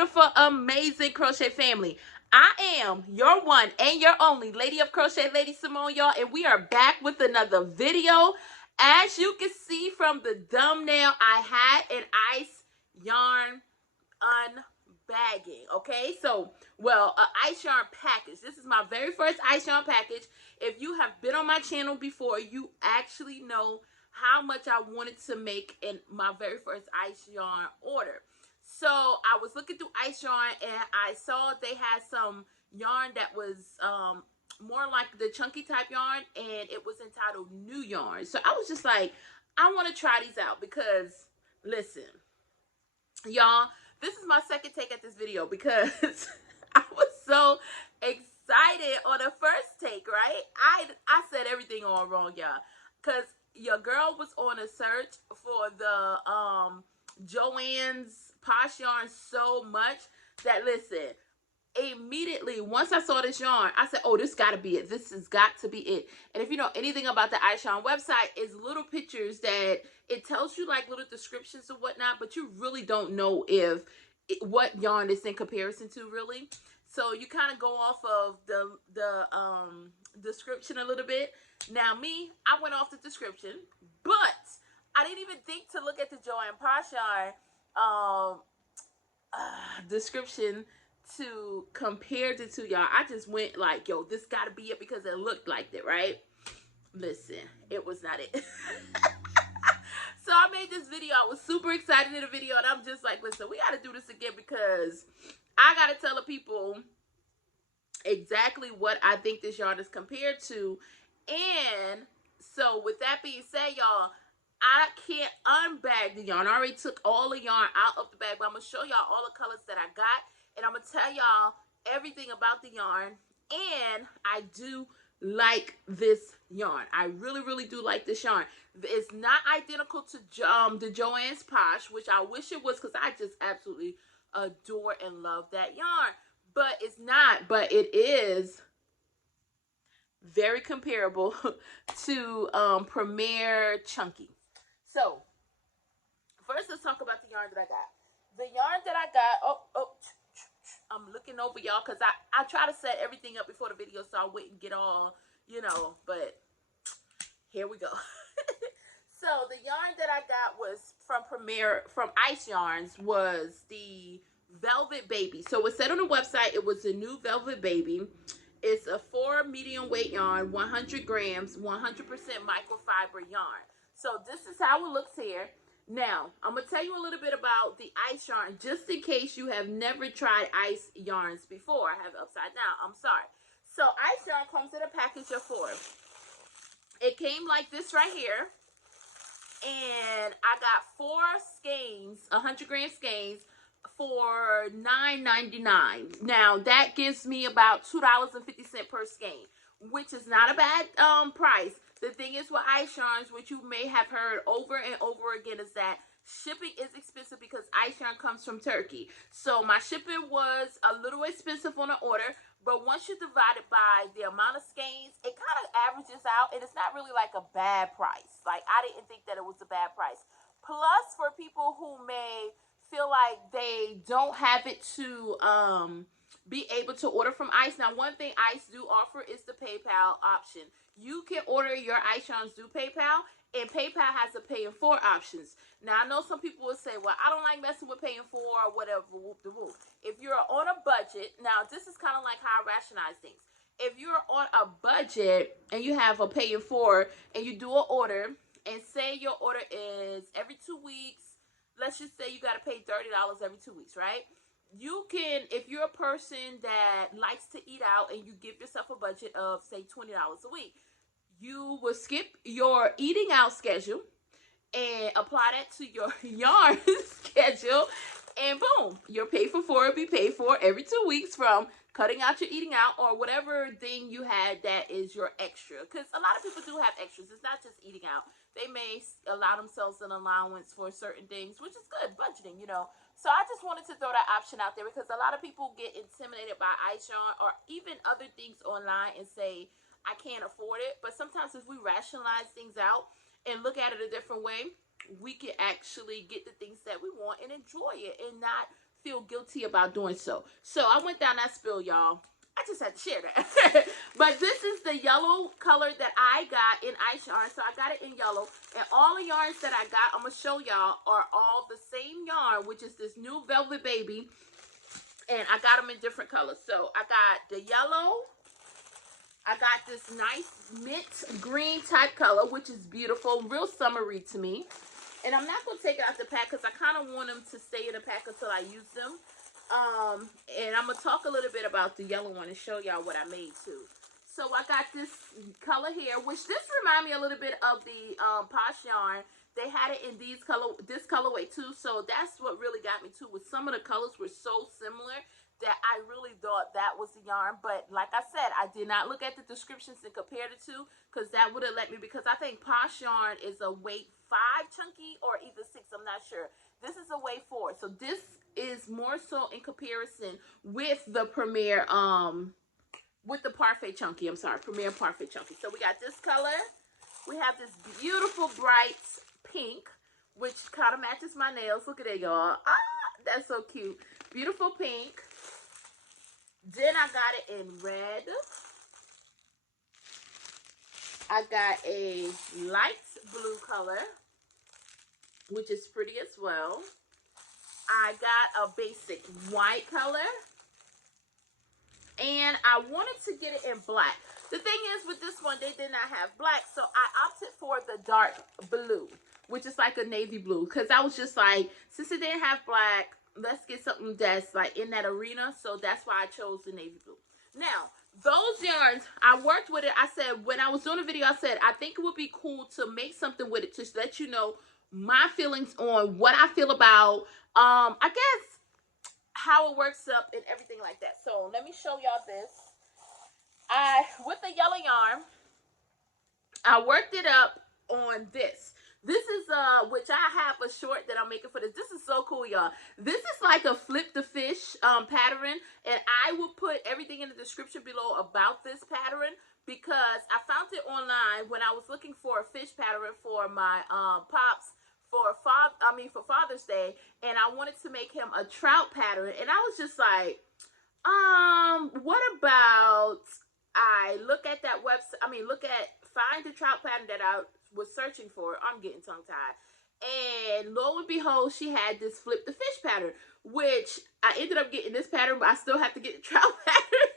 beautiful, amazing crochet family. I am your one and your only Lady of Crochet, LadySamoan, y'all, and we are back with another video. As you can see from the thumbnail, I had an ice yarn unbagging. Okay, so an ice yarn package. This is my very first ice yarn package. If you have been on my channel before, you actually know how much I wanted to make in my very first ice yarn order. So I was looking through ice yarn and I saw they had some yarn that was more like the chunky type yarn, and it was entitled New Yarn. So I was just like, I want to try these out because, listen, y'all, this is my second take at this video because I was so excited on the first take, right? I said everything all wrong, y'all, because your girl was on a search for the Joann's Posh yarn so much that, listen, immediately once I saw this yarn, I said, oh, this gotta be it. This has got to be it. And if you know anything about the ice yarn website, it's little pictures that it tells you, like little descriptions and whatnot, but you really don't know what yarn is in comparison to, really. So you kind of go off of the description a little bit. Now me, I went off the description, but I didn't even think to look at the Joann Posh yarn description to compare the two, y'all. I just went like, yo, this gotta be it because it looked like it, right? Listen, it was not it. So I made this video. I was super excited in the video, and I'm just like, listen, we gotta do this again because I gotta tell the people exactly what I think this yarn is compared to. And so with that being said, y'all, I can't unbag the yarn. I already took all the yarn out of the bag, but I'm going to show y'all all the colors that I got, and I'm going to tell y'all everything about the yarn. And I do like this yarn. I really, really do like this yarn. It's not identical to the Joann's Posh, which I wish it was because I just absolutely adore and love that yarn. But it's not, but it is very comparable to Premier Chunky. So, first let's talk about the yarn that I got. The yarn that I got, I'm looking over y'all because I try to set everything up before the video so I wouldn't get all, but here we go. So, the yarn that I got was from Ice Yarns, was the Velvet Baby. So, it said on the website it was the new Velvet Baby. It's a 4 medium weight yarn, 100 grams, 100% microfiber yarn. So this is how it looks here. Now, I'm going to tell you a little bit about the ice yarn, just in case you have never tried ice yarns before. I have it upside down. I'm sorry. So ice yarn comes in a package of 4. It came like this right here. And I got 4 skeins, 100 gram skeins, for $9.99. Now that gives me about $2.50 per skein, which is not a bad price. The thing is with ice yarns, which you may have heard over and over again, is that shipping is expensive because ice yarn comes from Turkey. So my shipping was a little expensive on the order, but once you divide it by the amount of skeins, it kind of averages out, and it's not really like a bad price. Like, I didn't think that it was a bad price. Plus, for people who may feel like they don't have it to be able to order from Ice. Now, one thing Ice do offer is the PayPal option. You can order your ice yarns through PayPal, and PayPal has a pay in 4 options. Now, I know some people will say, well, I don't like messing with paying 4 or whatever, whoop de whoop. If you're on a budget, now this is kind of like how I rationalize things. If you're on a budget and you have a pay in 4 and you do an order, and say your order is every 2 weeks, let's just say you got to pay $30 every 2 weeks, right? You can, if you're a person that likes to eat out and you give yourself a budget of, say, $20 a week, you will skip your eating out schedule and apply that to your yarn schedule, and boom, your pay for 4 will be paid for every 2 weeks from cutting out your eating out or whatever thing you had that is your extra. Because a lot of people do have extras. It's not just eating out. They may allow themselves an allowance for certain things, which is good, budgeting, So I just wanted to throw that option out there because a lot of people get intimidated by ice yarn or even other things online and say, I can't afford it. But sometimes if we rationalize things out and look at it a different way, we can actually get the things that we want and enjoy it and not feel guilty about doing so. So I went down that spill, y'all. I just had to share that. But this is the yellow color that I got in ice yarn. So I got it in yellow. And all the yarns that I got, I'm going to show y'all, are all the same yarn, which is this new Velvet Baby. And I got them in different colors. So I got the yellow. I got this nice mint green type color, which is beautiful. Real summery to me. And I'm not going to take it out the pack because I kind of want them to stay in the pack until I use them. And I'm going to talk a little bit about the yellow one and show y'all what I made too. So I got this color here, which this reminds me a little bit of the Posh yarn. They had it in this colorway too. So that's what really got me too. With some of the colors were so similar that I really thought that was the yarn. But like I said, I did not look at the descriptions and compare the two because that would have let me, because I think Posh yarn is a weight 5 chunky or either 6, I'm not sure. This is a weight 4. So this is more so in comparison with the Premier, with the Parfait Chunky. I'm sorry, Premier Parfait Chunky. So we got this color. We have this beautiful bright pink, which kind of matches my nails. Look at it, y'all. Ah, that's so cute. Beautiful pink. Then I got it in red. I got a light blue color, which is pretty as well. I got a basic white color. And I wanted to get it in black. The thing is, with this one, they did not have black, so I opted for the dark blue, which is like a navy blue, because I was just like, since it didn't have black, let's get something that's like in that arena. So that's why I chose the navy blue. Now, those yarns, I worked with it. I said, when I was doing a video, I said, I think it would be cool to make something with it to let you know my feelings on what I feel about, I guess, how it works up and everything like that. So let me show y'all this. With the yellow yarn, I worked it up on this. This is which I have a short that I'm making for this. This is so cool, y'all. This is like a flip the fish pattern, and I will put everything in the description below about this pattern because I found it online when I was looking for a fish pattern for my pops for Father's Day, and I wanted to make him a trout pattern, and I was just like, what about I look at that website, find the trout pattern that I was searching for. I'm getting tongue-tied. And lo and behold, she had this flip the fish pattern, which I ended up getting this pattern, but I still have to get the trout pattern.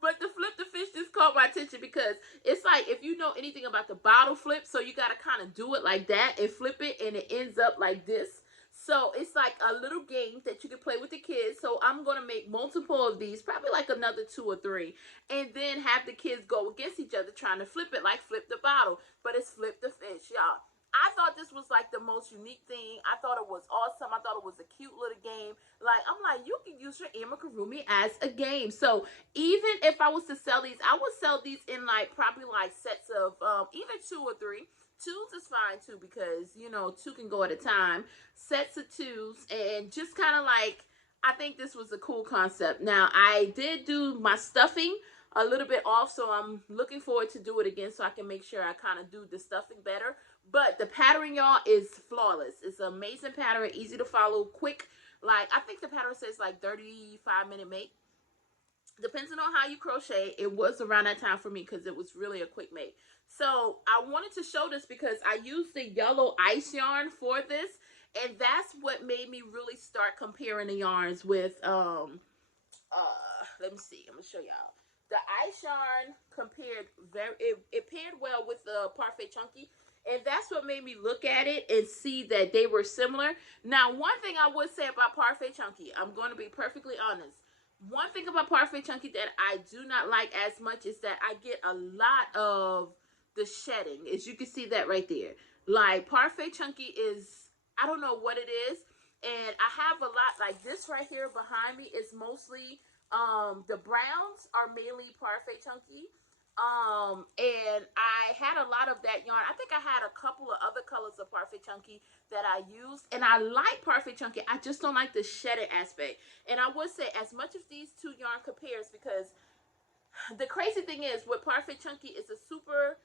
But the flip the fish just caught my attention because it's like, if you know anything about the bottle flip, so you got to kind of do it like that and flip it, and it ends up like this. So it's like a little game that you can play with the kids. So I'm going to make multiple of these, probably like another 2 or 3, and then have the kids go against each other trying to flip it, like flip the bottle. But it's flip the fish, y'all. I thought this was like the most unique thing. I thought it was awesome. I thought it was a cute little game. Like, I'm like, you can use your amigurumi as a game. So even if I was to sell these, I would sell these in like probably like sets of either 2 or 3. 2s is fine too, because you know 2 can go at a time. Sets of 2s, and just kind of like, I think this was a cool concept. Now I did do my stuffing a little bit off, so I'm looking forward to do it again so I can make sure I kind of do the stuffing better. But the pattern, y'all, is flawless. It's an amazing pattern, easy to follow, quick. Like, I think the pattern says like 35-minute make. Depending on how you crochet, it was around that time for me because it was really a quick make. So I wanted to show this because I used the yellow ice yarn for this, and that's what made me really start comparing the yarns with let me see, I'm gonna show y'all. The ice yarn compared it paired well with the Parfait Chunky, and that's what made me look at it and see that they were similar. Now, one thing I would say about Parfait Chunky, I'm going to be perfectly honest. One thing about Parfait Chunky that I do not like as much is that I get a lot of the shedding, as you can see that right there. Like, Parfait Chunky is, I don't know what it is, and I have a lot, like this right here behind me is mostly, the browns are mainly Parfait Chunky, and I had a lot of that yarn. I think I had a couple of other colors of Parfait Chunky that I used, and I like Parfait Chunky. I just don't like the shedded aspect. And I would say, as much as these 2 yarn compares, because the crazy thing is with Parfait Chunky, it's a super,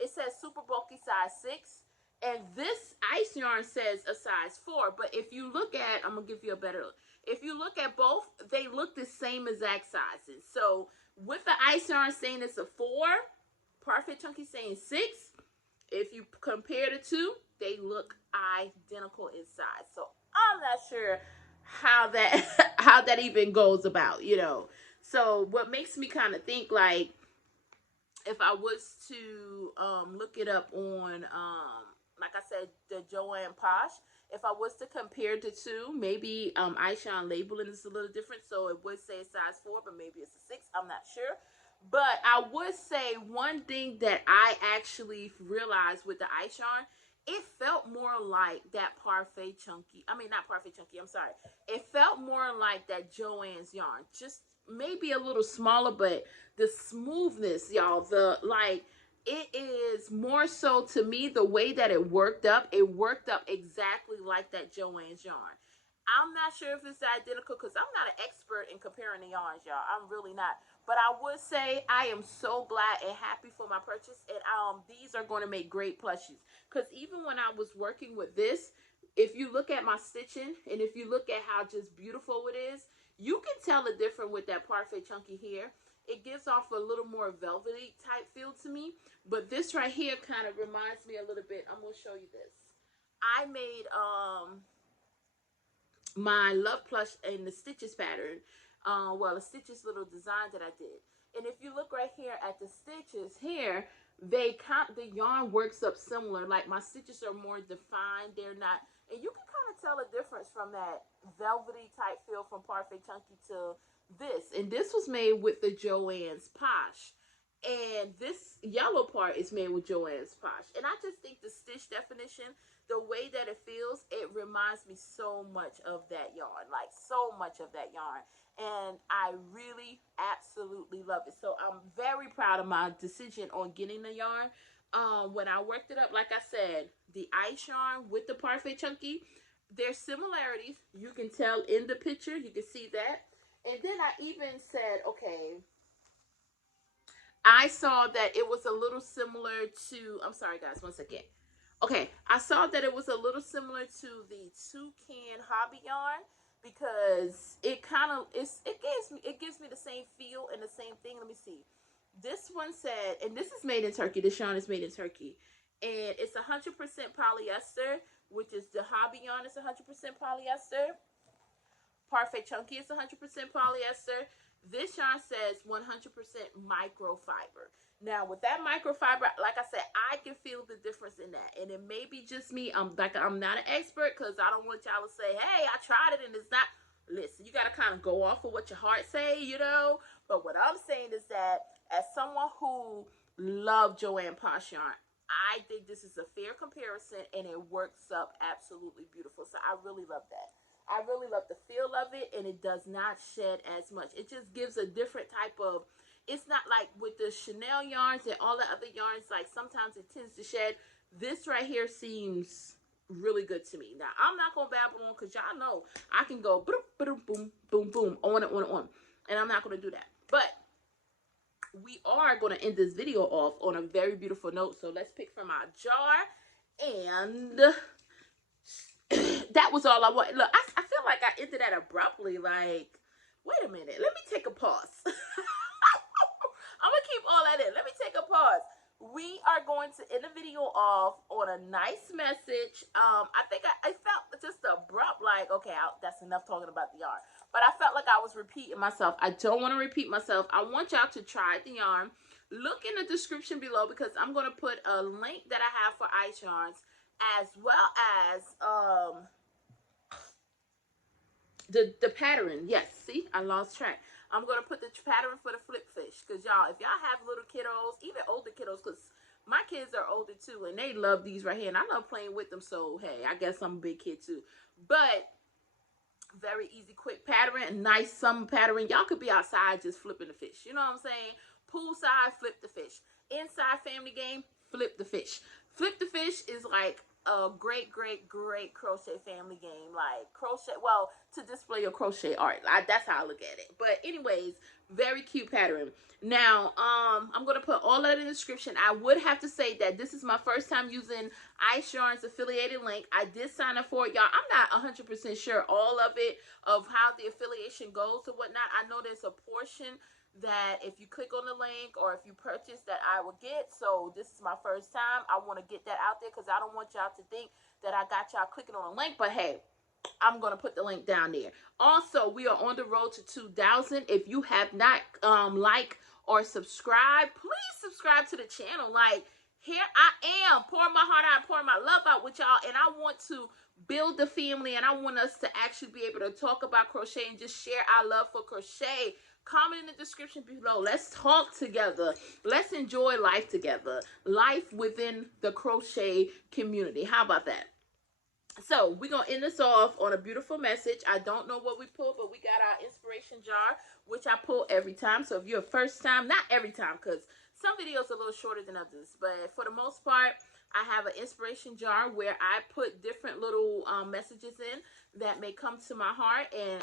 it says super bulky size 6, And this ice yarn says a size 4, but if you look at, I'm gonna give you a better look. If you look at both, they look the same exact sizes. So with the ice yarn saying it's a 4, Parfait Chunky saying 6, if you compare the two, they look identical in size. So I'm not sure how that how that even goes about, you know. So what makes me kind of think, like, if I was to look it up on like I said, the Joanne Posh, if I was to compare the two, maybe Aishan labeling is a little different, so it would say size 4, but maybe it's a 6. I'm not sure. But I would say one thing that I actually realized with the Aishan, it felt more like that Parfait Chunky. I mean, not Parfait Chunky, I'm sorry. It felt more like that Joann's yarn. Just maybe a little smaller, but the smoothness, y'all, the like, it is more so to me the way that it worked up exactly like that Joann's yarn. I'm not sure if it's identical because I'm not an expert in comparing the yarns, y'all. I'm really not. But I would say I am so glad and happy for my purchase. And these are going to make great plushies. Because even when I was working with this, if you look at my stitching and if you look at how just beautiful it is, you can tell the difference with that Parfait Chunky here. It gives off a little more velvety type feel to me. But this right here kind of reminds me a little bit. I'm going to show you this. I made my love plush in the stitches pattern. Well, the stitches little design that I did. And if you look right here at the stitches here, the yarn works up similar. Like my stitches are more defined. They're not, and you can kind of tell a difference from that velvety type feel from Parfait Chunky to this. And this was made with the Joann's Posh. And this yellow part is made with Joann's Posh. And I just think the stitch definition, the way that it feels, it reminds me so much of that yarn. Like, so much of that yarn. And I really, absolutely love it. So I'm very proud of my decision on getting the yarn. When I worked it up, like I said, the ice yarn with the Parfait Chunky, there's similarities. You can tell in the picture. You can see that. And then I even said, okay, I saw that it was a little similar to, I'm sorry guys, one second. Okay, I saw that it was a little similar to the Toucan Hobby yarn because it kind of it gives me the same feel and the same thing. Let me see. This one said, and this is made in Turkey. This yarn is made in Turkey, and it's 100% polyester, which is the Hobby yarn is 100% polyester. Parfait Chunky is 100% polyester. This yarn says 100% microfiber. Now, with that microfiber, like I said, I can feel the difference in that. And it may be just me. I'm not an expert because I don't want y'all to say, hey, I tried it and it's not. Listen, you got to kind of go off of what your heart say, you know. But what I'm saying is that as someone who loved Joanne Posh yarn, I think this is a fair comparison and it works up absolutely beautiful. So I really love that. I really love the feel of it, and it does not shed as much. It just gives a different type of, it's not like with the Chanel yarns and all the other yarns, like sometimes it tends to shed. This right here seems really good to me. Now, I'm not going to babble on because y'all know I can go boom, boom, boom, boom, boom, on and on and on. And I'm not going to do that. But we are going to end this video off on a very beautiful note. So let's pick from our jar. And that was all I want. Look, I feel like I ended that abruptly. Like, wait a minute. Let me take a pause. I'm going to keep all that in. Let me take a pause. We are going to end the video off on a nice message. I think I felt just abrupt, like, okay, that's enough talking about the yarn. But I felt like I was repeating myself. I don't want to repeat myself. I want y'all to try the yarn. Look in the description below because I'm going to put a link that I have for ice yarns, as well as the pattern. Yes, see, I lost track. I'm going to put the pattern for the flip fish because y'all, if y'all have little kiddos, even older kiddos, because my kids are older too and they love these right here and I love playing with them, so hey, I guess I'm a big kid too. But very easy, quick pattern, nice summer pattern. Y'all could be outside just flipping the fish, you know what I'm saying? Poolside, flip the fish. Inside family game, flip the fish. Flip the fish is like a great crochet family game, like crochet, well, to display your crochet art. That's how I look at it. But anyways, very cute pattern. Now I'm gonna put all that in the description. I would have to say that this is my first time using Ice Yarn's affiliated link. I did sign up for it, y'all. I'm not 100% sure all of it, of how the affiliation goes or whatnot. I know there's a portion that if you click on the link or if you purchase that I will get. So this is my first time. I want to get that out there because I don't want y'all to think that I got y'all clicking on a link. But hey, I'm going to put the link down there. Also, we are on the road to 2,000. If you have not like or subscribe, please subscribe to the channel. Like, here I am pouring my heart out, pouring my love out with y'all, and I want to build the family, and I want us to actually be able to talk about crochet and just share our love for crochet. Comment in the description below. Let's talk together. Let's enjoy life together. Life within the crochet community. How about that? So we're going to end this off on a beautiful message. I don't know what we pulled, but we got our inspiration jar, which I pull every time. So if you're a first time, not every time, because some videos are a little shorter than others, but for the most part, I have an inspiration jar where I put different little messages in that may come to my heart. And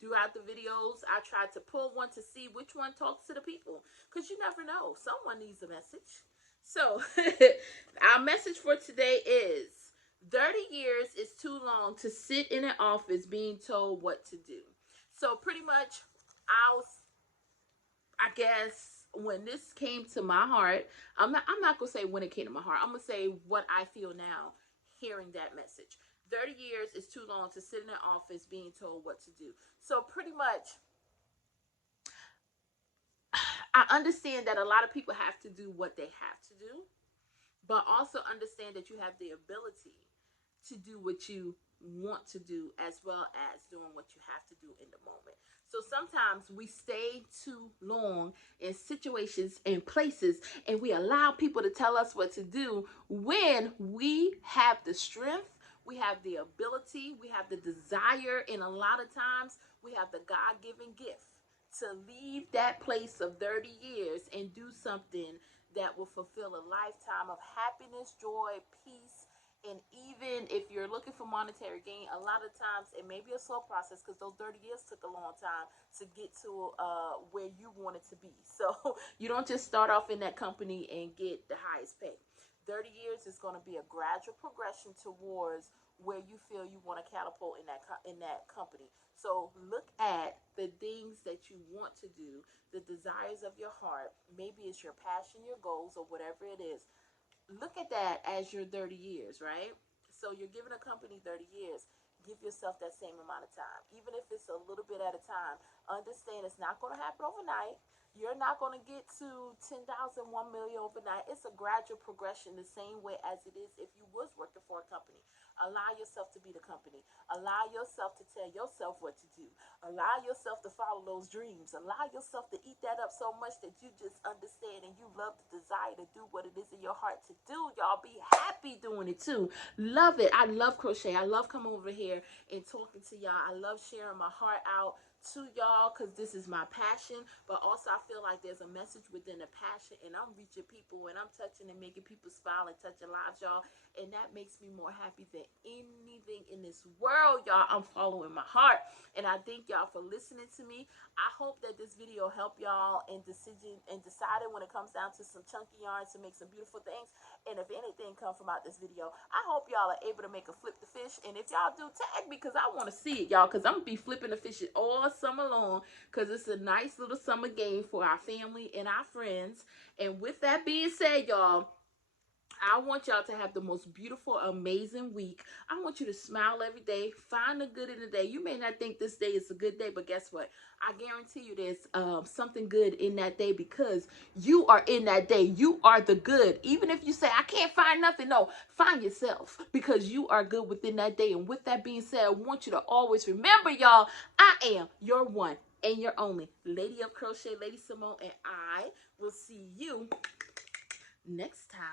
throughout the videos, I try to pull one to see which one talks to the people, because you never know. Someone needs a message. So our message for today is, 30 years is too long to sit in an office being told what to do. So pretty much, I guess when this came to my heart, I'm not gonna say when it came to my heart. I'm gonna say what I feel now hearing that message. 30 years is too long to sit in an office being told what to do. So pretty much, I understand that a lot of people have to do what they have to do, but also understand that you have the ability to do what you want to do, as well as doing what you have to do in the moment. So sometimes we stay too long in situations and places, and we allow people to tell us what to do when we have the strength, we have the ability, we have the desire, and a lot of times we have the God-given gift to leave that place of 30 years and do something that will fulfill a lifetime of happiness, joy, peace. And even if you're looking for monetary gain, a lot of times it may be a slow process, because those 30 years took a long time to get to where you wanted to be. So you don't just start off in that company and get the highest pay. 30 years is going to be a gradual progression towards where you feel you want to catapult in that company. So look at the things that you want to do, the desires of your heart. Maybe it's your passion, your goals, or whatever it is. Look at that as your 30 years, right? So you're giving a company 30 years. Give yourself that same amount of time, even if it's a little bit at a time. Understand it's not going to happen overnight. You're not going to get to 10,000, 1 million overnight. It's a gradual progression, the same way as it is if you was working for a company. Allow yourself to be the company. Allow yourself to tell yourself what to do. Allow yourself to follow those dreams. Allow yourself to eat that up so much that you just understand and you love the desire to do what it is in your heart to do. Y'all be happy doing it too. Love it. I love crochet. I love coming over here and talking to y'all. I love sharing my heart out to y'all, because this is my passion. But also I feel like there's a message within the passion, and I'm reaching people and I'm touching and making people smile and touching lives, y'all, and that makes me more happy than anything in this world, y'all. I'm following my heart, and I thank y'all for listening to me. I hope that this video helped y'all in deciding when it comes down to some chunky yarns to make some beautiful things. And if anything comes from out this video, I hope y'all are able to make a flip the fish. And if y'all do, tag me, because I want to see it, y'all, because I'm gonna be flipping the fishes all summer long, because it's a nice little summer game for our family and our friends. And with that being said, y'all, I want y'all to have the most beautiful, amazing week. I want you to smile every day. Find the good in the day. You may not think this day is a good day, but guess what? I guarantee you there's something good in that day, because you are in that day. You are the good. Even if you say, I can't find nothing. No, find yourself, because you are good within that day. And with that being said, I want you to always remember, y'all, I am your one and your only Lady of Crochet, LadySamoan, and I will see you next time.